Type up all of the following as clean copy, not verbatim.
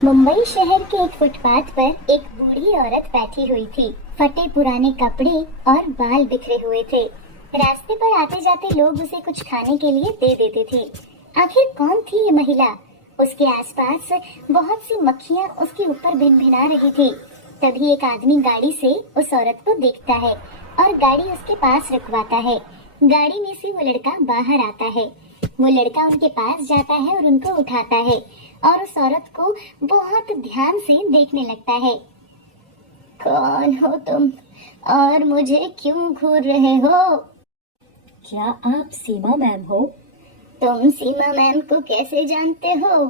मुंबई शहर के एक फुटपाथ पर एक बूढ़ी औरत बैठी हुई थी। फटे पुराने कपड़े और बाल बिखरे हुए थे। रास्ते पर आते जाते लोग उसे कुछ खाने के लिए दे देते थे। आखिर कौन थी ये महिला? उसके आसपास बहुत सी मक्खियाँ उसके ऊपर भिनभिना रही थी। तभी एक आदमी गाड़ी से उस औरत को देखता है और गाड़ी उसके पास रुकवाता है। गाड़ी में से वो लड़का बाहर आता है। वो लड़का उनके पास जाता है और उनको उठाता है और उस औरत को बहुत ध्यान से देखने लगता है। कौन हो तुम और मुझे क्यों घूर रहे हो? क्या आप सीमा मैम हो? तुम सीमा मैम को कैसे जानते हो?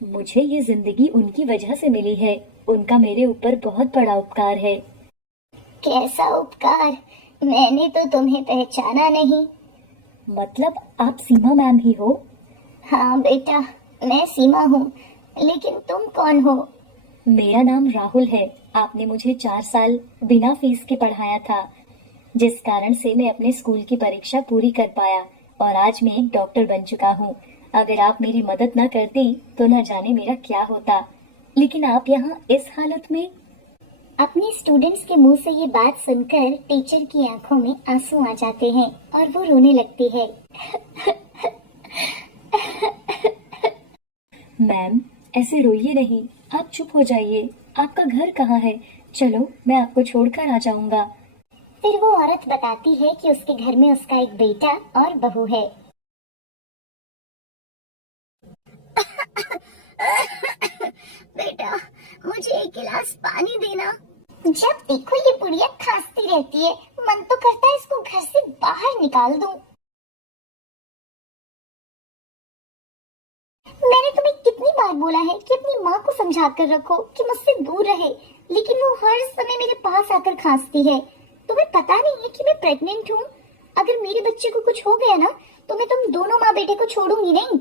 मुझे ये जिंदगी उनकी वजह से मिली है। उनका मेरे ऊपर बहुत बड़ा उपकार है। कैसा उपकार? मैंने तो तुम्हें पहचाना नहीं। मतलब आप सीमा मैम ही हो? हाँ बेटा, मैं सीमा हूँ, लेकिन तुम कौन हो? मेरा नाम राहुल है। आपने मुझे 4 साल बिना फीस के पढ़ाया था, जिस कारण से मैं अपने स्कूल की परीक्षा पूरी कर पाया और आज मैं एक डॉक्टर बन चुका हूँ। अगर आप मेरी मदद ना करती तो न जाने मेरा क्या होता। लेकिन आप यहाँ इस हालत में। अपने स्टूडेंट्स के मुंह से ये बात सुनकर टीचर की आंखों में आंसू आ जाते हैं और वो रोने लगती है। मैम, ऐसे रोइए नहीं, आप चुप हो जाइए। आपका घर कहाँ है? चलो मैं आपको छोड़कर आ जाऊंगा। फिर वो औरत बताती है कि उसके घर में उसका एक बेटा और बहू है। बेटा, मुझे एक गिलास पानी देना। जब देखो ये बुढ़िया खांसती रहती है, मन तो करता है इसको घर से बाहर निकाल दूं। मैंने तुम्हें कितनी बार बोला है कि अपनी माँ को समझा कर रखो कि मुझसे दूर रहे, लेकिन वो हर समय मेरे पास आकर खांसती है। तुम्हें पता नहीं है कि मैं प्रेग्नेंट हूँ। अगर मेरे बच्चे को कुछ हो गया ना, तो मैं तुम दोनों माँ बेटे को छोड़ूंगी नहीं।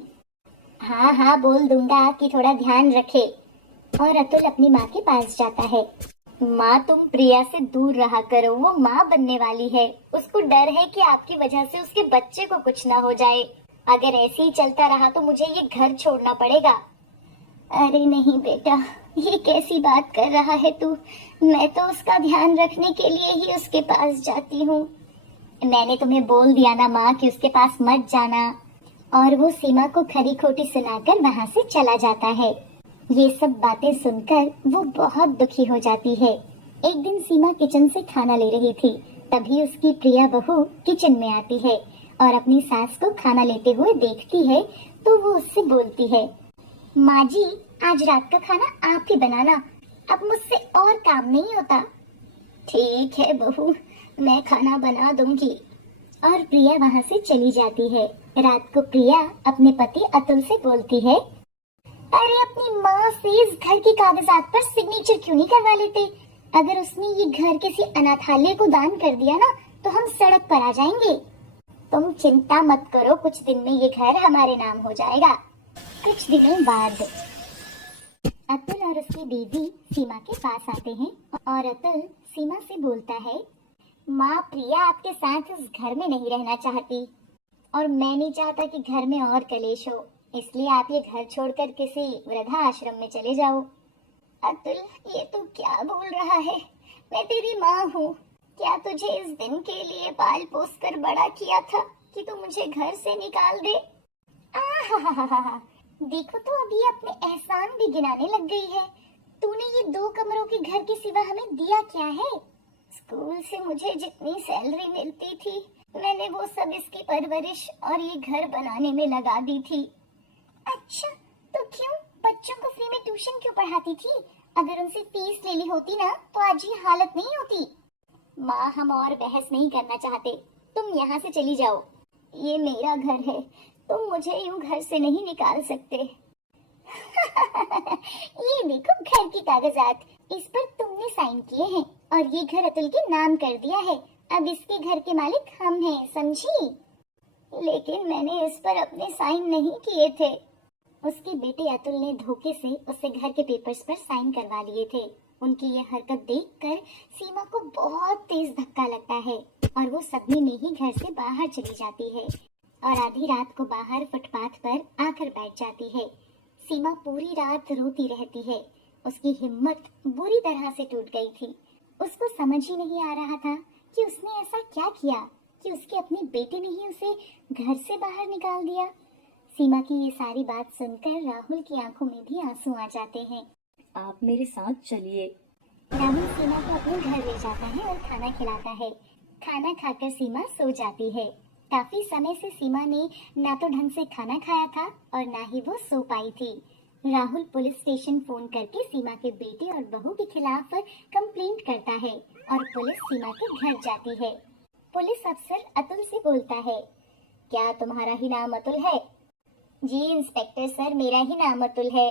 हाँ हाँ, बोल दूंगा कि थोड़ा ध्यान रखे। और अतुल अपनी माँ के पास जाता है। माँ, तुम प्रिया से दूर रहा करो, वो माँ बनने वाली है। उसको डर है कि आपकी वजह से उसके बच्चे को कुछ ना हो जाए। अगर ऐसे ही चलता रहा तो मुझे ये घर छोड़ना पड़ेगा। अरे नहीं बेटा, ये कैसी बात कर रहा है तू? मैं तो उसका ध्यान रखने के लिए ही उसके पास जाती हूँ। मैंने तुम्हें बोल दिया ना माँ कि उसके पास मत जाना। और वो सीमा को खरी खोटी सुनाकर वहाँ से चला जाता है। ये सब बातें सुनकर वो बहुत दुखी हो जाती है। एक दिन सीमा किचन से खाना ले रही थी, तभी उसकी प्रिया बहू किचन में आती है और अपनी सास को खाना लेते हुए देखती है तो वो उससे बोलती है, माँ जी, आज रात का खाना आप ही बनाना, अब मुझसे और काम नहीं होता। ठीक है बहू, मैं खाना बना दूंगी। और प्रिया वहाँ से चली जाती है। रात को प्रिया अपने पति अतुल से बोलती है, अरे अपनी माँ से इस घर के कागजात पर सिग्नेचर क्यों नहीं करवा लेते? अगर उसने ये घर किसी अनाथालय को दान कर दिया ना, तो हम सड़क पर आ जाएंगे। तुम चिंता मत करो, कुछ दिन में ये घर हमारे नाम हो जाएगा। कुछ दिनों बाद अतुल और उसकी बीवी सीमा के पास आते हैं और अतुल सीमा से बोलता है, माँ, प्रिया आपके साथ इस घर में नहीं रहना चाहती और मैं नहीं चाहता कि घर में और कलेश हो, इसलिए आप ये घर छोड़कर किसी वृद्धा आश्रम में चले जाओ। अतुल, ये तू क्या बोल रहा है? मैं तेरी माँ हूँ। क्या तुझे इस दिन के लिए पाल पोस कर बड़ा किया था कि तू मुझे घर से निकाल दे? आहा, देखो तो अभी अपने एहसान भी गिनाने लग गई है। तूने ये 2 कमरों के घर के सिवा हमें दिया क्या है? स्कूल से मुझे जितनी सैलरी मिलती थी, मैंने वो सब इसकी परवरिश और ये घर बनाने में लगा दी थी। अच्छा, तो क्यों बच्चों को फ्री में ट्यूशन क्यों पढ़ाती थी? अगर उनसे फीस ले ली होती ना, तो आज ये हालत नहीं होती। माँ, हम और बहस नहीं करना चाहते, तुम यहाँ से चली जाओ। ये मेरा घर है, तुम मुझे यूं घर से नहीं निकाल सकते। ये देखो घर के कागजात, इस पर तुमने साइन किए हैं और ये घर अतुल के नाम कर दिया है। अब इसके घर के मालिक हम हैं, समझी? लेकिन मैंने इस पर अपने साइन नहीं किए थे। उसके बेटे अतुल ने धोखे से उससे घर के पेपर्स पर साइन करवा लिए थे। उनकी ये हरकत देखकर सीमा को बहुत तेज धक्का लगता है और वो सदमे में ही घर से बाहर चली जाती है और आधी रात को बाहर फुटपाथ पर आकर बैठ जाती है। सीमा पूरी रात रोती रहती है। उसकी हिम्मत बुरी तरह से टूट गई थी। उसको समझ ही नहीं आ रहा था कि उसने ऐसा क्या किया कि उसके अपने बेटे ने ही उसे घर से बाहर निकाल दिया। सीमा की ये सारी बात सुनकर राहुल की आंखों में भी आंसू आ जाते हैं। आप मेरे साथ चलिए। राहुल सीमा को अपने घर ले जाता है और खाना खिलाता है। खाना खाकर सीमा सो जाती है। काफी समय से सीमा ने ना तो ढंग से खाना खाया था और ना ही वो सो पाई थी। राहुल पुलिस स्टेशन फोन करके सीमा के बेटे और बहू के खिलाफ कंप्लेंट करता है और पुलिस सीमा के घर जाती है। पुलिस अफसर अतुल से बोलता है, क्या तुम्हारा ही नाम अतुल है? जी इंस्पेक्टर सर, मेरा ही नाम अतुल है।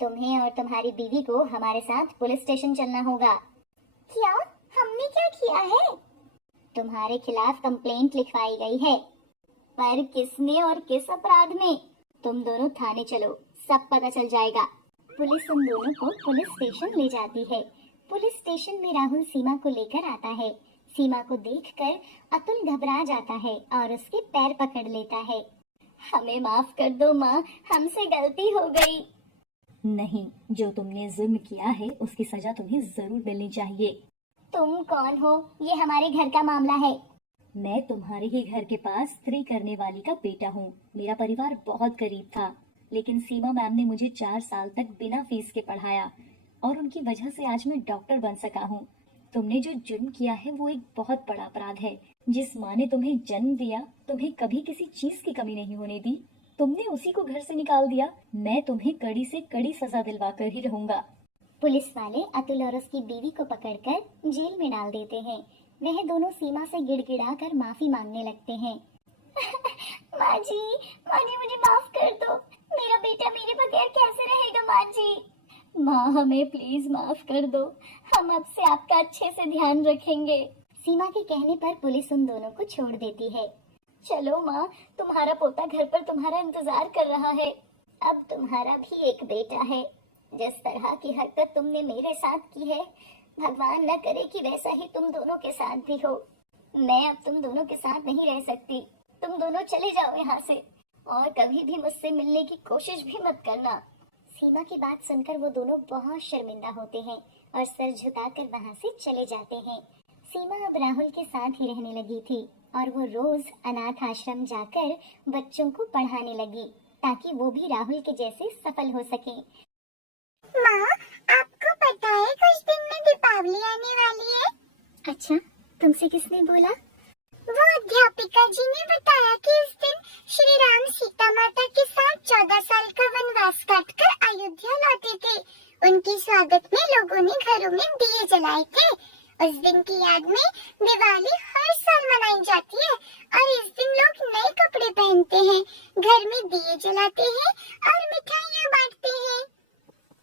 तुम्हें और तुम्हारी बीवी को हमारे साथ पुलिस स्टेशन चलना होगा। क्या? हमने क्या किया है? तुम्हारे खिलाफ कंप्लेंट लिखवाई गई है। पर किसने और किस अपराध में? तुम दोनों थाने चलो, सब पता चल जाएगा। पुलिस उन दोनों को पुलिस स्टेशन ले जाती है। पुलिस स्टेशन में राहुल सीमा को लेकर आता है। सीमा को देखकर अतुल घबरा जाता है और उसके पैर पकड़ लेता है। हमें माफ कर दो माँ, हमसे गलती हो गई। नहीं, जो तुमने जुल्म किया है उसकी सजा तुम्हें जरूर मिलनी चाहिए। तुम कौन हो? ये हमारे घर का मामला है। मैं तुम्हारे ही घर के पास स्त्री करने वाली का बेटा हूँ। मेरा परिवार बहुत गरीब था, लेकिन सीमा मैम ने मुझे 4 साल तक बिना फीस के पढ़ाया और उनकी वजह से आज मैं डॉक्टर बन सका हूँ। तुमने जो जुर्म किया है वो एक बहुत बड़ा अपराध है। जिस माँ ने तुम्हें जन्म दिया, तुम्हें कभी किसी चीज की कमी नहीं होने दी, तुमने उसी को घर से निकाल दिया। मैं तुम्हें कड़ी से कड़ी सजा दिलवा कर ही रहूंगा। पुलिस वाले अतुल और उसकी बीवी को पकड़कर जेल में डाल देते हैं। वह दोनों सीमा से गिड़गिड़ाकर माफी मांगने लगते हैं। माँ जी मुझे माफ कर दो। मेरा बेटा मेरे बगैर कैसे रहेगा माँ जी? माँ हमें प्लीज माफ कर दो, हम अब से आपका अच्छे से ध्यान रखेंगे। सीमा के कहने पर पुलिस उन दोनों को छोड़ देती है। चलो माँ, तुम्हारा पोता घर पर तुम्हारा इंतजार कर रहा है। अब तुम्हारा भी एक बेटा है। जिस तरह की हरकत तुमने मेरे साथ की है, भगवान न करे कि वैसा ही तुम दोनों के साथ भी हो। मैं अब तुम दोनों के साथ नहीं रह सकती। तुम दोनों चले जाओ यहाँ से और कभी भी मुझसे मिलने की कोशिश भी मत करना। सीमा की बात सुनकर वो दोनों बहुत शर्मिंदा होते हैं और सर झुकाकर वहाँ से चले जाते हैं। सीमा अब राहुल के साथ ही रहने लगी थी और वो रोज अनाथ आश्रम जाकर बच्चों को पढ़ाने लगी ताकि वो भी राहुल के जैसे सफल हो सके। माँ, आपको पता है कुछ दिन में दीपावली आने वाली है? अच्छा, तुमसे किसने बोला? वो अध्यापिका जी ने बताया कि इस दिन श्री राम सीता माता के साथ 14 साल का वनवास काटकर अयोध्या लौटे थे। उनके स्वागत में लोगों ने घरों में दिए जलाए थे। उस दिन की याद में दिवाली हर साल मनाई जाती है और इस दिन लोग नए कपड़े पहनते हैं, घर में दिए जलाते हैं और मिठाइयाँ बांटते हैं।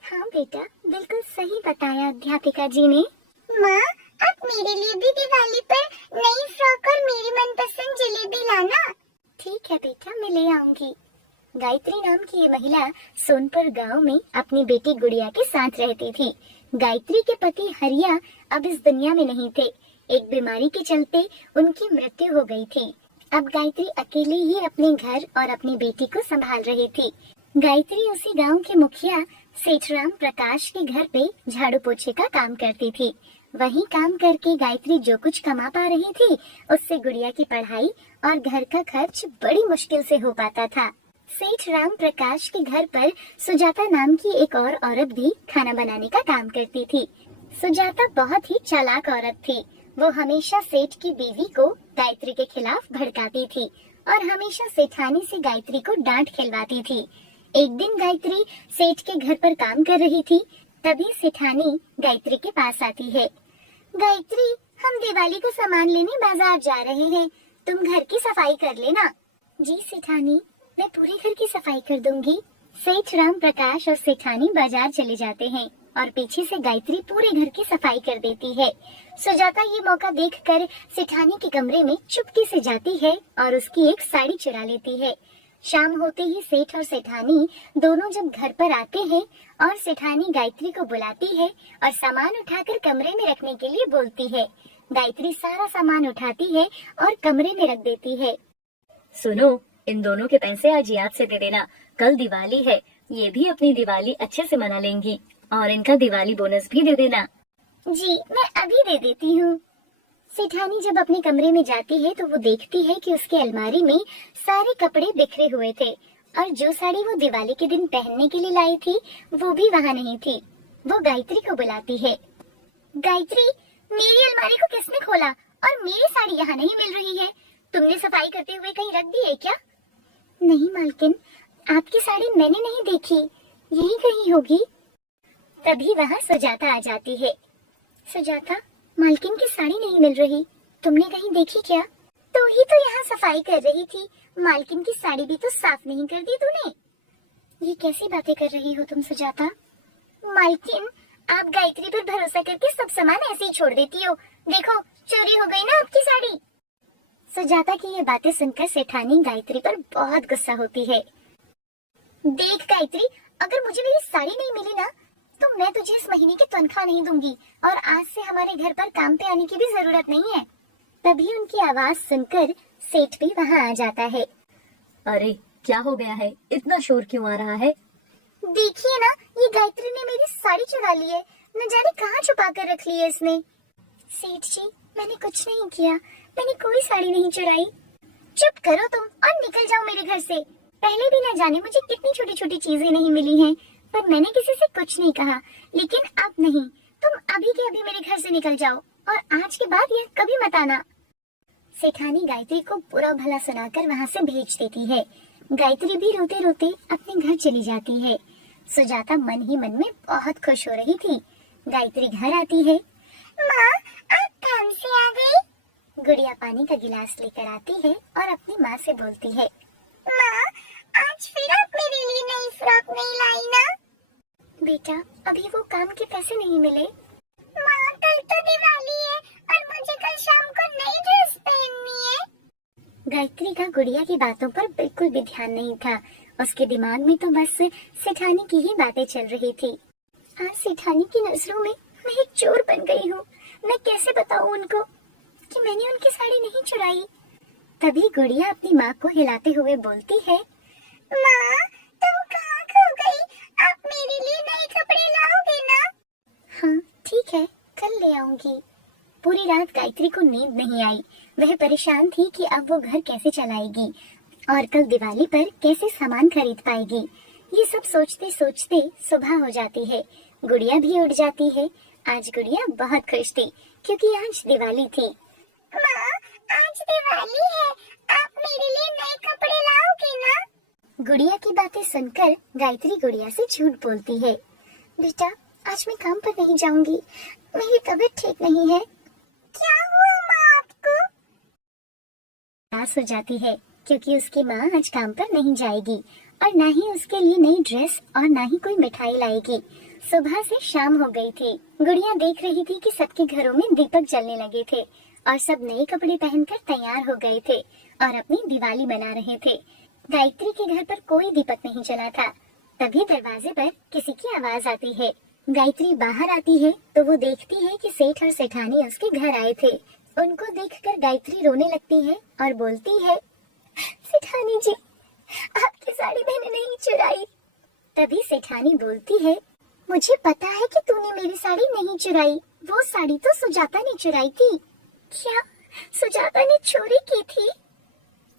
हाँ बेटा, बिल्कुल सही बताया अध्यापिका जी ने। माँ, आप मेरे लिए भी दिवाली पर नई फ्रॉक और मेरी मनपसंद जलेबी लाना। ठीक है बेटा, मैं ले आऊंगी। गायत्री नाम की ये महिला सोनपुर गांव में अपनी बेटी गुड़िया के साथ रहती थी। गायत्री के पति हरिया अब इस दुनिया में नहीं थे। एक बीमारी के चलते उनकी मृत्यु हो गई थी। अब गायत्री अकेले ही अपने घर और अपनी बेटी को संभाल रही थी। गायत्री उसी गांव के मुखिया सेठराम प्रकाश के घर पे झाड़ू पोछे का काम करती थी। वही काम करके गायत्री जो कुछ कमा पा रही थी, उससे गुड़िया की पढ़ाई और घर का खर्च बड़ी मुश्किल से हो पाता था। सेठ राम प्रकाश के घर पर सुजाता नाम की एक और औरत भी खाना बनाने का काम करती थी। सुजाता बहुत ही चालाक औरत थी। वो हमेशा सेठ की बीवी को गायत्री के खिलाफ भड़काती थी और हमेशा सेठानी से गायत्री को डांट खिलवाती थी। एक दिन गायत्री सेठ के घर पर काम कर रही थी, तभी सेठानी गायत्री के पास आती है। गायत्री, हम दिवाली को सामान लेने बाजार जा रहे हैं, तुम घर की सफाई कर लेना। जी सेठानी, मैं पूरे घर की सफाई कर दूंगी। सेठ राम प्रकाश और सेठानी बाजार चले जाते हैं और पीछे से गायत्री पूरे घर की सफाई कर देती है। सुजाता ये मौका देखकर सेठानी के कमरे में चुपके से जाती है और उसकी एक साड़ी चुरा लेती है। शाम होते ही सेठ और सेठानी दोनों जब घर पर आते हैं और सेठानी गायत्री को बुलाती है और सामान उठाकर कमरे में रखने के लिए बोलती है। गायत्री सारा सामान उठाती है और कमरे में रख देती है। सुनो, इन दोनों के पैसे आज याद से दे देना, कल दिवाली है, ये भी अपनी दिवाली अच्छे से मना लेंगी और इनका दिवाली बोनस भी दे देना। जी मैं अभी दे देती हूँ। सेठानी जब अपने कमरे में जाती है तो वो देखती है कि उसके अलमारी में सारे कपड़े बिखरे हुए थे और जो साड़ी वो दिवाली के दिन पहनने के लिए लाई थी वो भी वहाँ नहीं थी। वो गायत्री को बुलाती है। गायत्री, मेरी अलमारी को किसने खोला और मेरी साड़ी यहाँ नहीं मिल रही है? तुमने सफाई करते हुए कहीं रख दी है क्या? नहीं मालकिन, आपकी साड़ी मैंने नहीं देखी, यही कहीं होगी। तभी वहाँ सुजाता आ जाती है। सुजाता, मालकिन की साड़ी नहीं मिल रही, तुमने कहीं देखी क्या? तू ही तो यहाँ सफाई कर रही थी, मालकिन की साड़ी भी तो साफ नहीं कर दी तूने। ये कैसी बातें कर रही हो तुम सुजाता? मालकिन, आप गायत्री पर भरोसा करके सब सामान ऐसे ही छोड़ देती हो। देखो, चोरी हो गई ना आपकी साड़ी। सुजाता की ये बातें सुनकर सेठानी गायत्री पर बहुत गुस्सा होती है। देख गायत्री, अगर मुझे मेरी साड़ी नहीं मिली ना तो मैं तुझे इस महीने की तनख्वाह नहीं दूंगी और आज से हमारे घर पर काम पे आने की भी जरूरत नहीं है। तभी उनकी आवाज सुनकर सेठ भी वहाँ आ जाता है। अरे क्या हो गया है, इतना शोर क्यों आ रहा है? देखिए ना, ये गायत्री ने मेरी साड़ी चुरा ली है, न जाने कहाँ छुपा कर रख ली है इसने। सेठ जी, मैंने कुछ नहीं किया, मैंने कोई साड़ी नहीं चुराई। चुप करो तुम और निकल जाओ मेरे घर से। पहले भी न जाने मुझे कितनी छोटी छोटी चीजें नहीं मिली हैं, पर मैंने किसी से कुछ नहीं कहा, लेकिन अब नहीं, तुम अभी के अभी मेरे घर से निकल जाओ और आज के बाद यह कभी मत आना। सेठानी गायत्री को बुरा भला सुनाकर वहाँ से भेज देती है। गायत्री भी रोते रोते अपने घर चली जाती है। सुजाता मन ही मन में बहुत खुश हो रही थी। गायत्री घर आती है। माँ, आप काम से आ गई? गुड़िया पानी का गिलास लेकर आती है और अपनी माँ से बोलती है। माँ, आज फिर आप मेरे लिए नई फ्रॉक नहीं लाई ना? बेटा, अभी वो काम के पैसे नहीं मिले। माँ, कल तो दिवाली है और मुझे कल शाम को नई ड्रेस पहननी है। गायत्री का गुड़िया की बातों पर बिल्कुल भी ध्यान नहीं था। उसके दिमाग में तो बस सेठानी की ही बातें चल रही थी। आज सेठानी की नजरों में मैं एक चोर बन गई हूँ। मैं कैसे बताऊँ उनको कि मैंने उनकी साड़ी नहीं चुराई। तभी गुड़िया अपनी माँ को हिलाते हुए बोलती है। माँ, तुम कहाँ खो गई? आप मेरे लिए नए कपड़े लाओगे ना? हाँ ठीक है, कल ले आऊंगी। पूरी रात गायत्री को नींद नहीं आई। वह परेशान थी कि अब वो घर कैसे चलाएगी और कल दिवाली पर कैसे सामान खरीद पाएगी। ये सब सोचते सोचते सुबह हो जाती है। गुड़िया भी उठ जाती है। आज गुड़िया बहुत खुश थी क्योंकि आज दिवाली थी। माँ, आज दिवाली है, आप मेरे लिए नए कपड़े लाओगे ना? गुड़िया की बातें सुनकर गायत्री गुड़िया से झूठ बोलती है। बेटा, आज मैं काम पर नहीं जाऊंगी, मेरी तबीयत ठीक नहीं है। क्या हुआ माँ आपको? उदास हो जाती है क्योंकि उसकी माँ आज काम पर नहीं जाएगी और ना ही उसके लिए नई ड्रेस और ना ही कोई मिठाई लाएगी। सुबह से शाम हो गई थी। गुड़िया देख रही थी कि सबके घरों में दीपक जलने लगे थे और सब नए कपड़े पहनकर तैयार हो गए थे और अपनी दिवाली मना रहे थे। गायत्री के घर पर कोई दीपक नहीं जला था। तभी दरवाजे पर किसी की आवाज आती है। गायत्री बाहर आती है तो वो देखती है कि सेठ और सेठानी उसके घर आए थे। उनको देखकर गायत्री रोने लगती है और बोलती है, सेठानी जी, आपकी साड़ी मैंने नहीं चुराई। तभी सेठानी बोलती है, मुझे पता है कि तूने मेरी साड़ी नहीं चुराई, वो साड़ी तो सुजाता ने चुराई थी। क्या सुजाता ने चोरी की थी?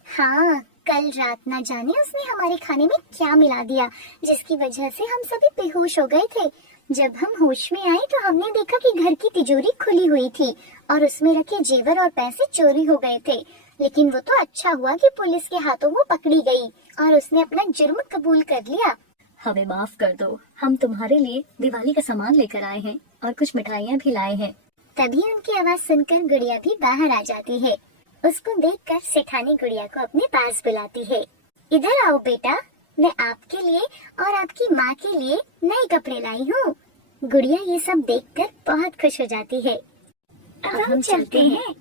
हाँ, कल रात ना जाने उसने हमारे खाने में क्या मिला दिया जिसकी वजह से हम सभी बेहोश हो गए थे। जब हम होश में आए तो हमने देखा कि घर की तिजोरी खुली हुई थी और उसमें रखे जेवर और पैसे चोरी हो गए थे। लेकिन वो तो अच्छा हुआ कि पुलिस के हाथों वो पकड़ी गई और उसने अपना जुर्म कबूल कर लिया। हमें माफ कर दो, हम तुम्हारे लिए दिवाली का सामान लेकर आए हैं और कुछ मिठाइयाँ भी लाए हैं। तभी उनकी आवाज सुनकर गुड़िया भी बाहर आ जाती है। उसको देखकर सेठानी गुड़िया को अपने पास बुलाती है। इधर आओ बेटा, मैं आपके लिए और आपकी माँ के लिए नए कपड़े लाई हूँ। गुड़िया ये सब देखकर बहुत खुश हो जाती है। अब हम चलते हैं।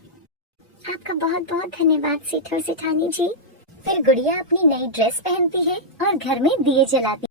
आपका बहुत बहुत धन्यवाद सेठ और सेठानी जी। फिर गुड़िया अपनी नई ड्रेस पहनती है और घर में दिए जलाती